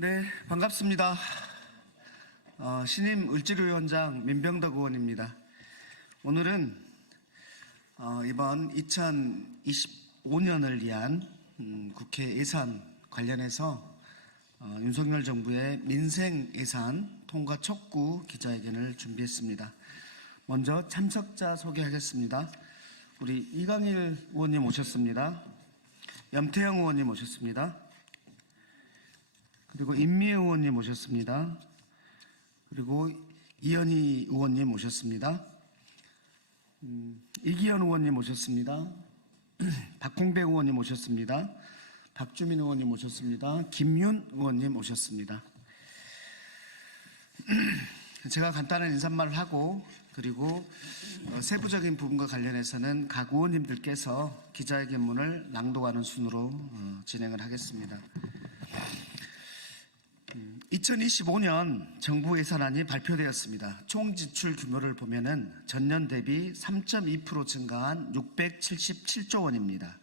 네, 반갑습니다. 신임 을지로위원장 민병덕 의원입니다. 오늘은 이번 2025년을 위한 국회 예산 관련해서 윤석열 정부의 민생 예산 통과 촉구 기자회견을 준비했습니다. 먼저 참석자 소개하겠습니다. 우리 이강일 의원님 오셨습니다. 염태영 의원님 오셨습니다. 그리고 임미애 의원님 오셨습니다. 그리고 이현희 의원님 오셨습니다. 이기현 의원님 오셨습니다. 박홍배 의원님 오셨습니다. 박주민 의원님 오셨습니다. 김윤 의원님 오셨습니다. 제가 간단한 인사말을 하고 그리고 세부적인 부분과 관련해서는 각 의원님들께서 기자회견문을 낭독하는 순으로 진행을 하겠습니다. 2025년 정부 예산안이 발표되었습니다. 총 지출 규모를 보면은 전년 대비 3.2% 증가한 677조 원입니다.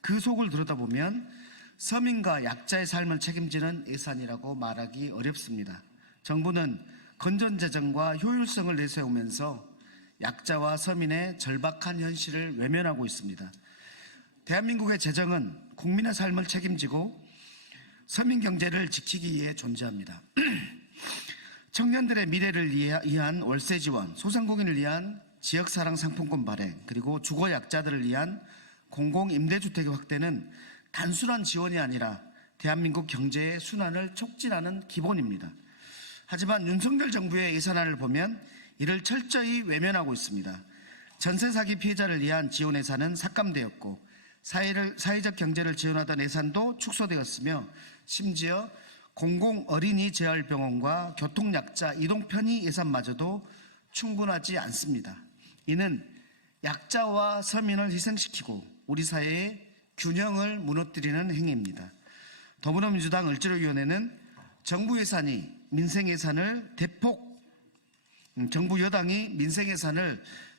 그 속을 들여다보면 서민과 약자의 삶을 책임지는 예산이라고 말하기 어렵습니다. 정부는 건전재정과 효율성을 내세우면서 약자와 서민의 절박한 현실을 외면하고 있습니다. 대한민국의 재정은 국민의 삶을 책임지고 서민 경제를 지키기 위해 존재합니다. 청년들의 미래를 위한 월세 지원, 소상공인을 위한 지역사랑 상품권 발행, 그리고 주거 약자들을 위한 공공임대주택의 확대는 단순한 지원이 아니라 대한민국 경제의 순환을 촉진하는 기본입니다. 하지만 윤석열 정부의 예산안을 보면 이를 철저히 외면하고 있습니다. 전세 사기 피해자를 위한 지원 예산은 삭감되었고 사회적 경제를 지원하던 예산도 축소되었으며 심지어 공공 어린이 재활병원과 교통약자 이동편의 예산마저도 충분하지 않습니다. 이는 약자와 서민을 희생시키고 우리 사회의 균형을 무너뜨리는 행위입니다. 더불어민주당 을지로위원회는 정부 여당이 민생 예산을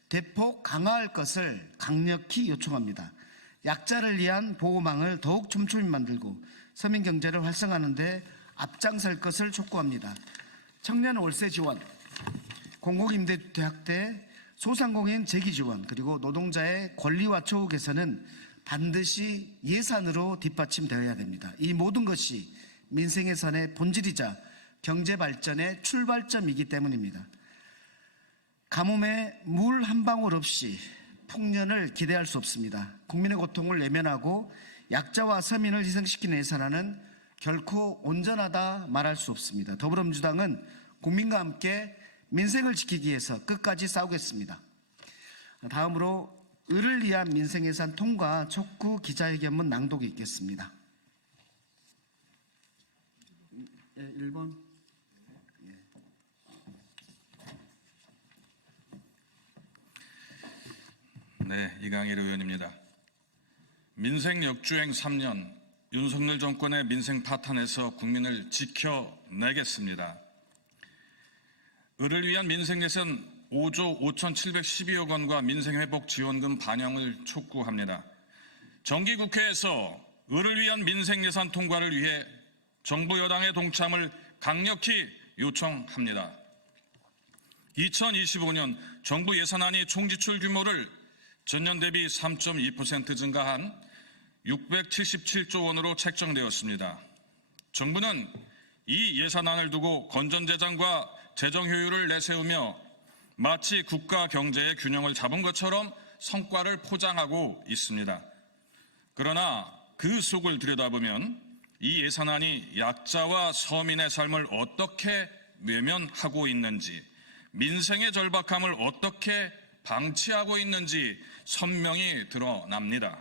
대폭 강화할 것을 강력히 요청합니다. 약자를 위한 보호망을 더욱 촘촘히 만들고 서민 경제를 활성화하는 데 앞장설 것을 촉구합니다. 청년 월세 지원, 공공임대주택 확대, 소상공인 재기 지원, 그리고 노동자의 권리와 처우 개선은 반드시 예산으로 뒷받침되어야 됩니다. 이 모든 것이 민생 예산의 본질이자 경제 발전의 출발점이기 때문입니다. 가뭄에 물 한 방울 없이 풍년을 기대할 수 없습니다. 국민의 고통을 외면하고 약자와 서민을 희생시키는 예산안은 결코 온전하다 말할 수 없습니다. 더불어민주당은 국민과 함께 민생을 지키기 위해서 끝까지 싸우겠습니다. 다음으로 을을 위한 민생 예산 통과 촉구 기자회견문 낭독이 있겠습니다. 1번. 네, 이강일 의원입니다. 민생 역주행 3년, 윤석열 정권의 민생 파탄에서 국민을 지켜내겠습니다. 을을 위한 민생 예산 5조 5,712억 원과 민생회복 지원금 반영을 촉구합니다. 정기국회에서 을을 위한 민생 예산 통과를 위해 정부 여당의 동참을 강력히 요청합니다. 2025년 정부 예산안이 총지출 규모를 전년 대비 3.2% 증가한 677조 원으로 책정되었습니다. 정부는 이 예산안을 두고 건전재정과 재정 효율을 내세우며 마치 국가 경제의 균형을 잡은 것처럼 성과를 포장하고 있습니다. 그러나 그 속을 들여다보면 이 예산안이 약자와 서민의 삶을 어떻게 외면하고 있는지, 민생의 절박함을 어떻게 방치하고 있는지 선명히 드러납니다.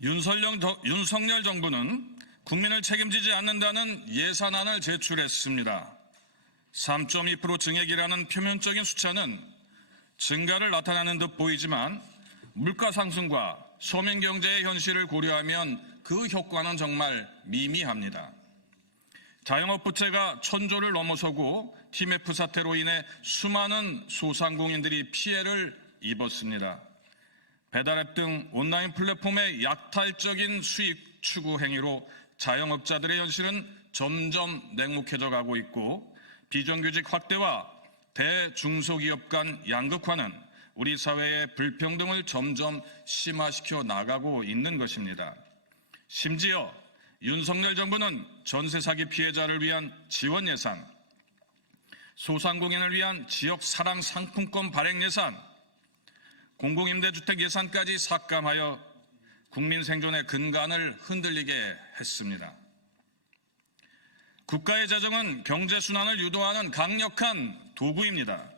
윤석열 정부는 국민을 책임지지 않는다는 예산안을 제출했습니다. 3.2% 증액이라는 표면적인 숫자는 증가를 나타내는 듯 보이지만 물가 상승과 서민 경제의 현실을 고려하면 그 효과는 정말 미미합니다. 자영업 부채가 1,000조를 넘어서고 TMF 사태로 인해 수많은 소상공인들이 피해를 입었습니다. 배달앱 등 온라인 플랫폼의 약탈적인 수익 추구 행위로 자영업자들의 현실은 점점 냉혹해져 가고 있고 비정규직 확대와 대중소기업 간 양극화는 우리 사회의 불평등을 점점 심화시켜 나가고 있는 것입니다. 심지어 윤석열 정부는 전세 사기 피해자를 위한 지원 예산, 소상공인을 위한 지역 사랑 상품권 발행 예산, 공공임대주택 예산까지 삭감하여 국민 생존의 근간을 흔들리게 했습니다. 국가의 재정은 경제순환을 유도하는 강력한 도구입니다.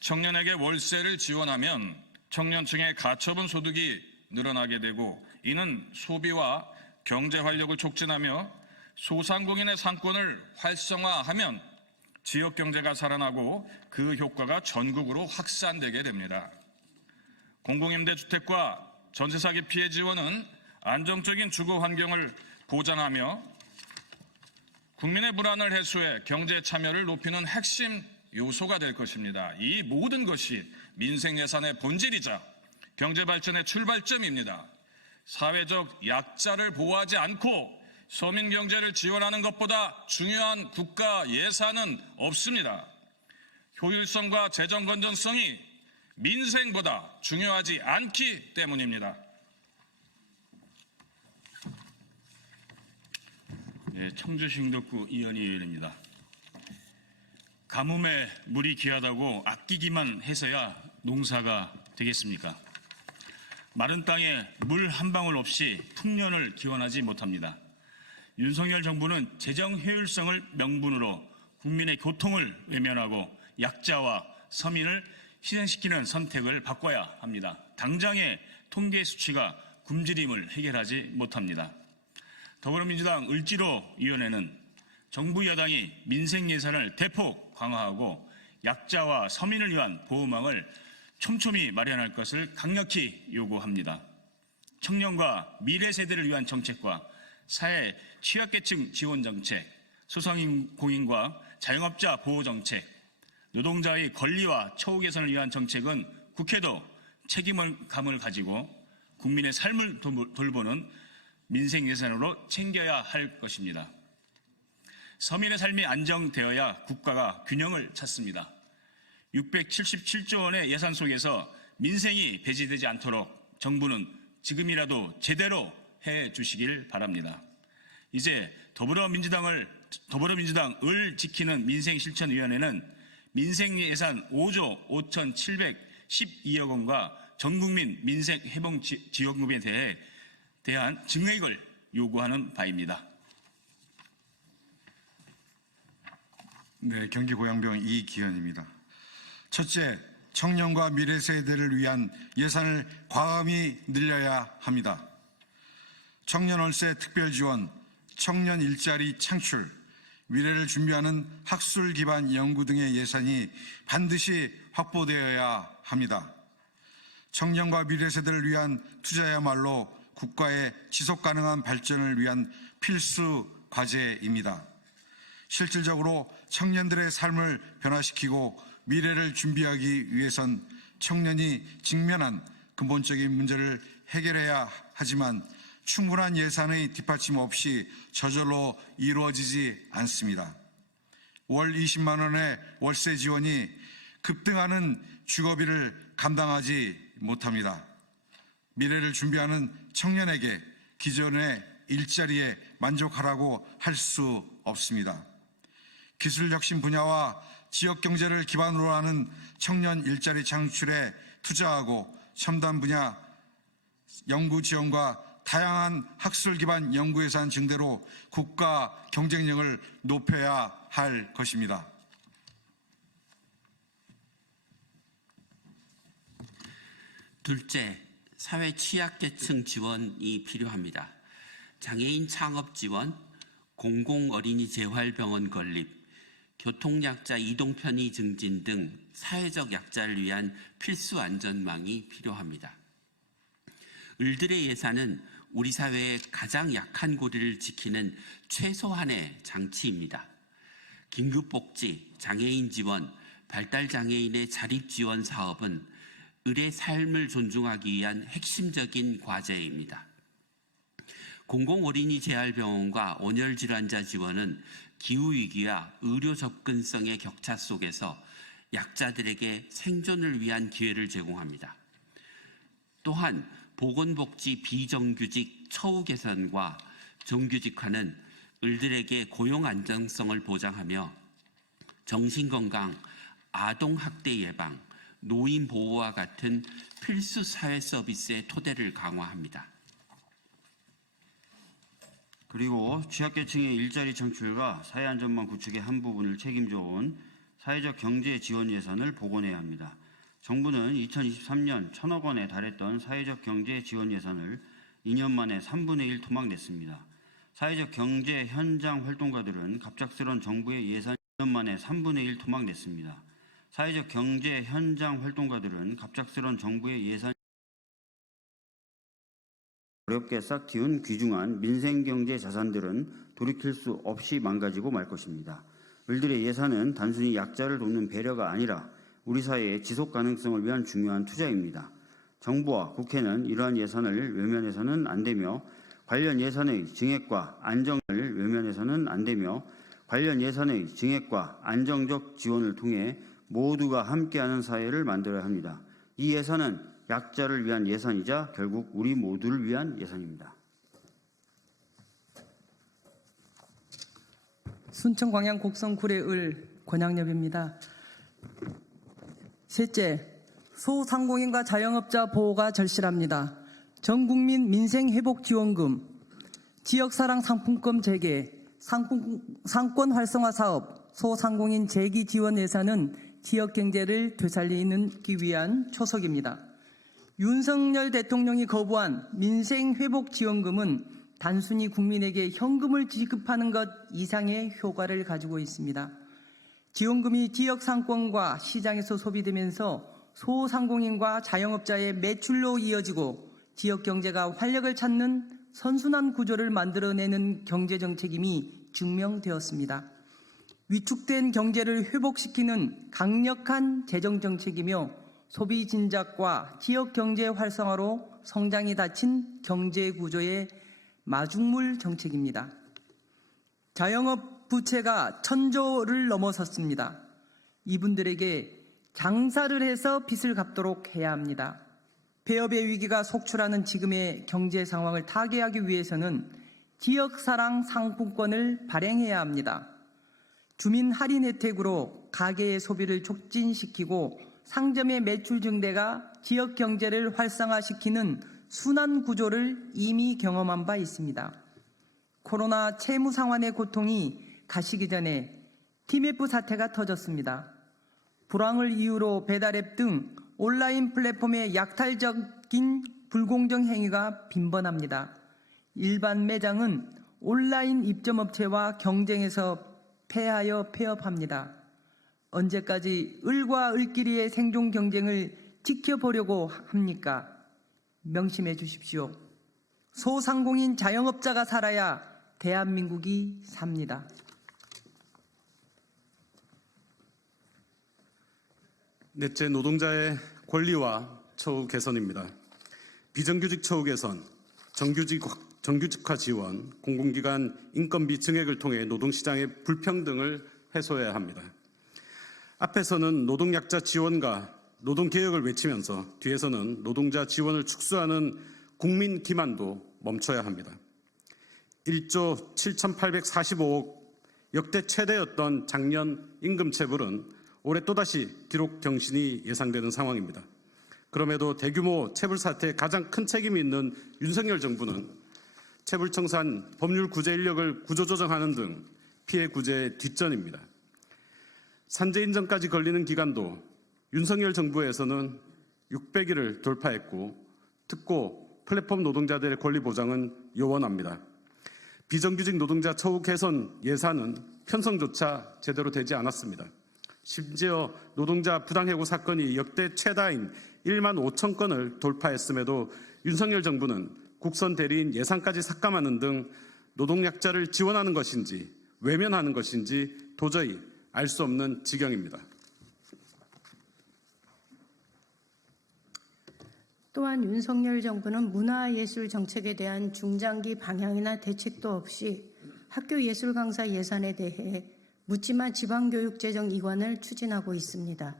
청년에게 월세를 지원하면 청년층의 가처분 소득이 늘어나게 되고 이는 소비와 경제 활력을 촉진하며 소상공인의 상권을 활성화하면 지역 경제가 살아나고 그 효과가 전국으로 확산되게 됩니다. 공공임대주택과 전세 사기 피해 지원은 안정적인 주거 환경을 보장하며 국민의 불안을 해소해 경제 참여를 높이는 핵심 요소가 될 것입니다. 이 모든 것이 민생 예산의 본질이자 경제 발전의 출발점입니다. 사회적 약자를 보호하지 않고 서민 경제를 지원하는 것보다 중요한 국가 예산은 없습니다. 효율성과 재정 건전성이 민생보다 중요하지 않기 때문입니다. 네, 청주 신덕구 이현희 의원입니다. 가뭄에 물이 귀하다고 아끼기만 해서야 농사가 되겠습니까? 마른 땅에 물 한 방울 없이 풍년을 기원하지 못합니다. 윤석열 정부는 재정 효율성을 명분으로 국민의 고통을 외면하고 약자와 서민을 희생시키는 선택을 바꿔야 합니다. 당장의 통계 수치가 굶주림을 해결하지 못합니다. 더불어민주당 을지로위원회는 정부 여당이 민생 예산을 대폭 강화하고 약자와 서민을 위한 보호망을 촘촘히 마련할 것을 강력히 요구합니다. 청년과 미래 세대를 위한 정책과 사회 취약계층 지원 정책, 소상공인과 자영업자 보호 정책, 노동자의 권리와 처우 개선을 위한 정책은 국회도 책임감을 가지고 국민의 삶을 돌보는 민생 예산으로 챙겨야 할 것입니다. 서민의 삶이 안정되어야 국가가 균형을 찾습니다. 677조 원의 예산 속에서 민생이 배제되지 않도록 정부는 지금이라도 제대로 해 주시길 바랍니다. 이제 더불어민주당을 지키는 민생실천위원회는 민생예산 5조 5,712억 원과 전국민 민생회복지원금에 대한 증액을 요구하는 바입니다. 네, 경기고양병 이기현입니다. 첫째, 청년과 미래 세대를 위한 예산을 과감히 늘려야 합니다. 청년 월세 특별 지원, 청년 일자리 창출, 미래를 준비하는 학술 기반 연구 등의 예산이 반드시 확보되어야 합니다. 청년과 미래 세대를 위한 투자야말로 국가의 지속 가능한 발전을 위한 필수 과제입니다. 실질적으로 청년들의 삶을 변화시키고 미래를 준비하기 위해선 청년이 직면한 근본적인 문제를 해결해야 하지만 충분한 예산의 뒷받침 없이 저절로 이루어지지 않습니다. 월 20만 원의 월세 지원이 급등하는 주거비를 감당하지 못합니다. 미래를 준비하는 청년에게 기존의 일자리에 만족하라고 할 수 없습니다. 기술혁신 분야와 지역경제를 기반으로 하는 청년 일자리 창출에 투자하고 첨단 분야 연구 지원과 다양한 학술 기반 연구 예산 증대로 국가 경쟁력을 높여야 할 것입니다. 둘째, 사회 취약계층 지원이 필요합니다. 장애인 창업 지원, 공공어린이 재활병원 건립, 교통약자 이동편의 증진 등 사회적 약자를 위한 필수 안전망이 필요합니다. 을들의 예산은 우리 사회의 가장 약한 고리를 지키는 최소한의 장치입니다. 긴급복지, 장애인 지원, 발달장애인의 자립지원 사업은 을의 삶을 존중하기 위한 핵심적인 과제입니다. 공공어린이 재활병원과 온열질환자 지원은 기후위기와 의료 접근성의 격차 속에서 약자들에게 생존을 위한 기회를 제공합니다. 또한 보건복지 비정규직 처우 개선과 정규직화는 을들에게 고용 안정성을 보장하며 정신건강, 아동학대 예방, 노인 보호와 같은 필수 사회 서비스의 토대를 강화합니다. 그리고 취약계층의 일자리 창출과 사회안전망 구축의 한 부분을 책임져온 사회적 경제 지원 예산을 복원해야 합니다. 정부는 2023년 1,000억 원에 달했던 사회적 경제 지원 예산을 2년 만에 3분의 1 토막냈습니다. 사회적 경제 현장 활동가들은 갑작스런 정부의 예산 2년 만에 3분의 1 토막냈습니다. 사회적 경제 현장 활동가들은 갑작스런 정부의 예산 어렵게 싹 틔운 귀중한 민생경제 자산들은 돌이킬 수 없이 망가지고 말 것입니다. 을들의 예산은 단순히 약자를 돕는 배려가 아니라 우리 사회의 지속 가능성을 위한 중요한 투자입니다. 정부와 국회는 이러한 예산을 외면해서는 안 되며 관련 예산의 증액과 안정적 지원을 통해 모두가 함께하는 사회를 만들어야 합니다. 이 예산은 약자를 위한 예산이자 결국 우리 모두를 위한 예산입니다. 순천광양 곡성굴의 을 권양엽입니다. 셋째, 소상공인과 자영업자 보호가 절실합니다. 전국민 민생회복지원금, 지역사랑 상품권 재개, 상권 활성화 사업, 소상공인 재기 지원 예산은 지역 경제를 되살리기 위한 초석입니다. 윤석열 대통령이 거부한 민생회복지원금은 단순히 국민에게 현금을 지급하는 것 이상의 효과를 가지고 있습니다. 지원금이 지역 상권과 시장에서 소비되면서 소상공인과 자영업자의 매출로 이어지고 지역 경제가 활력을 찾는 선순환 구조를 만들어내는 경제정책임이 증명되었습니다. 위축된 경제를 회복시키는 강력한 재정정책이며 소비 진작과 지역 경제 활성화로 성장이 닫힌 경제 구조의 마중물 정책입니다. 자영업 부채가 1,000조를 넘어섰습니다. 이분들에게 장사를 해서 빚을 갚도록 해야 합니다. 폐업의 위기가 속출하는 지금의 경제 상황을 타개하기 위해서는 지역사랑 상품권을 발행해야 합니다. 주민 할인 혜택으로 가계의 소비를 촉진시키고 상점의 매출 증대가 지역 경제를 활성화시키는 순환 구조를 이미 경험한 바 있습니다. 코로나 채무 상환의 고통이 가시기 전에 TMF 사태가 터졌습니다. 불황을 이유로 배달앱 등 온라인 플랫폼의 약탈적인 불공정 행위가 빈번합니다. 일반 매장은 온라인 입점업체와 경쟁해서 패하여 폐업합니다. 언제까지 을과 을끼리의 생존 경쟁을 지켜보려고 합니까? 명심해 주십시오. 소상공인 자영업자가 살아야 대한민국이 삽니다. 넷째, 노동자의 권리와 처우 개선입니다. 비정규직 처우 개선, 정규직화 지원, 공공기관 인건비 증액을 통해 노동시장의 불평등을 해소해야 합니다. 앞에서는 노동약자 지원과 노동개혁을 외치면서 뒤에서는 노동자 지원을 축소하는 국민 기만도 멈춰야 합니다. 1조 7,845억 역대 최대였던 작년 임금체불은 올해 또다시 기록 경신이 예상되는 상황입니다. 그럼에도 대규모 체불 사태에 가장 큰 책임이 있는 윤석열 정부는 체불 청산 법률 구제 인력을 구조조정하는 등 피해 구제에 뒷전입니다. 산재 인정까지 걸리는 기간도 윤석열 정부에서는 600일을 돌파했고 특고 플랫폼 노동자들의 권리 보장은 요원합니다. 비정규직 노동자 처우 개선 예산은 편성조차 제대로 되지 않았습니다. 심지어 노동자 부당해고 사건이 역대 최다인 1만 5천 건을 돌파했음에도 윤석열 정부는 국선 대리인 예산까지 삭감하는 등 노동약자를 지원하는 것인지 외면하는 것인지 도저히 알 수 없는 지경입니다. 또한 윤석열 정부는 문화예술 정책에 대한 중장기 방향이나 대책도 없이 학교 예술 강사 예산에 대해 묻지마 지방교육재정 이관을 추진하고 있습니다.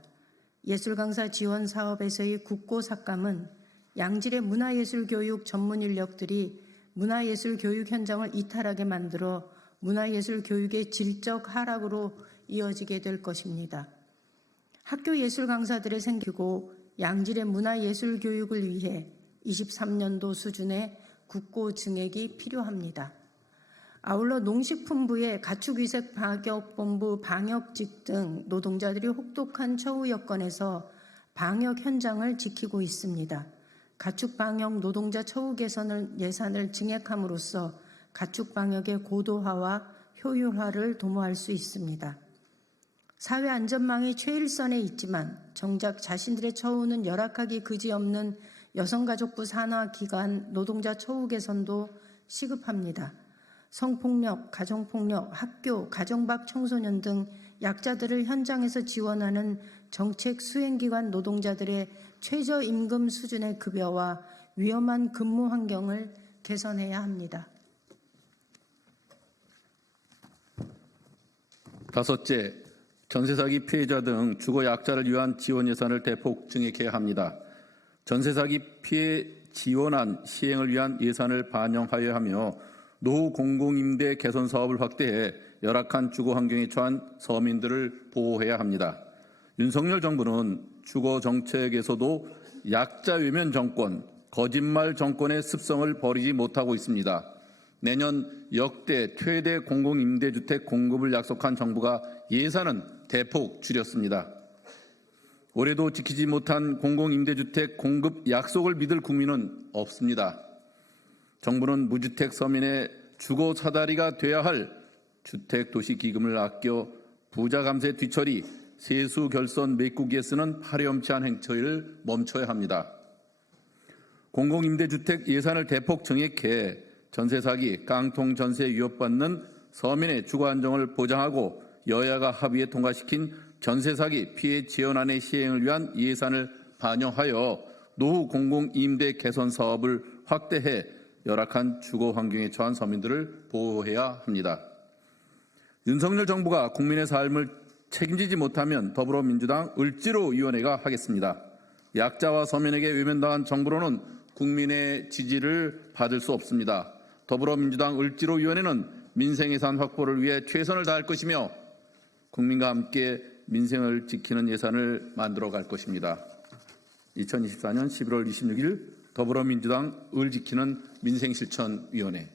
예술 강사 지원 사업에서의 국고 삭감은 양질의 문화예술 교육 전문 인력들이 문화예술 교육 현장을 이탈하게 만들어 문화예술 교육의 질적 하락으로 이어지게 될 것입니다. 학교 예술 강사들의 생기고 양질의 문화예술 교육을 위해 23년도 수준의 국고 증액이 필요합니다. 아울러 농식품부의 가축위생방역본부 방역직 등 노동자들이 혹독한 처우 여건에서 방역 현장을 지키고 있습니다. 가축방역 노동자 처우 개선 예산을 증액함으로써 가축방역의 고도화와 효율화를 도모할 수 있습니다. 사회 안전망이 최일선에 있지만 정작 자신들의 처우는 열악하기 그지없는 여성가족부 산하기관 노동자 처우 개선도 시급합니다. 성폭력, 가정폭력, 학교, 가정 밖 청소년 등 약자들을 현장에서 지원하는 정책 수행기관 노동자들의 최저임금 수준의 급여와 위험한 근무 환경을 개선해야 합니다. 다섯째, 전세 사기 피해자 등 주거 약자를 위한 지원 예산을 대폭 증액해야 합니다. 전세 사기 피해 지원안 시행을 위한 예산을 반영하여야 하며 노후 공공임대 개선 사업을 확대해 열악한 주거 환경에 처한 서민들을 보호해야 합니다. 윤석열 정부는 주거 정책에서도 약자 외면 정권, 거짓말 정권의 습성을 버리지 못하고 있습니다. 내년 역대 최대 공공임대주택 공급을 약속한 정부가 예산은 대폭 줄였습니다. 올해도 지키지 못한 공공임대주택 공급 약속을 믿을 국민은 없습니다. 정부는 무주택 서민의 주거 사다리가 돼야 할 주택도시기금을 아껴 부자 감세 뒤처리, 세수 결손 메꾸기에 쓰는 파렴치한 행처를 멈춰야 합니다. 공공임대주택 예산을 대폭 증액해 전세 사기, 깡통 전세 위협받는 서민의 주거 안정을 보장하고 여야가 합의에 통과시킨 전세 사기 피해 지원안의 시행을 위한 예산을 반영하여 노후 공공임대 개선 사업을 확대해 열악한 주거 환경에 처한 서민들을 보호해야 합니다. 윤석열 정부가 국민의 삶을 책임지지 못하면 더불어민주당 을지로위원회가 하겠습니다. 약자와 서민에게 외면당한 정부로는 국민의 지지를 받을 수 없습니다. 더불어민주당 을지로위원회는 민생예산 확보를 위해 최선을 다할 것이며 국민과 함께 민생을 지키는 예산을 만들어갈 것입니다. 2024년 11월 26일 더불어민주당 을 지키는 민생실천위원회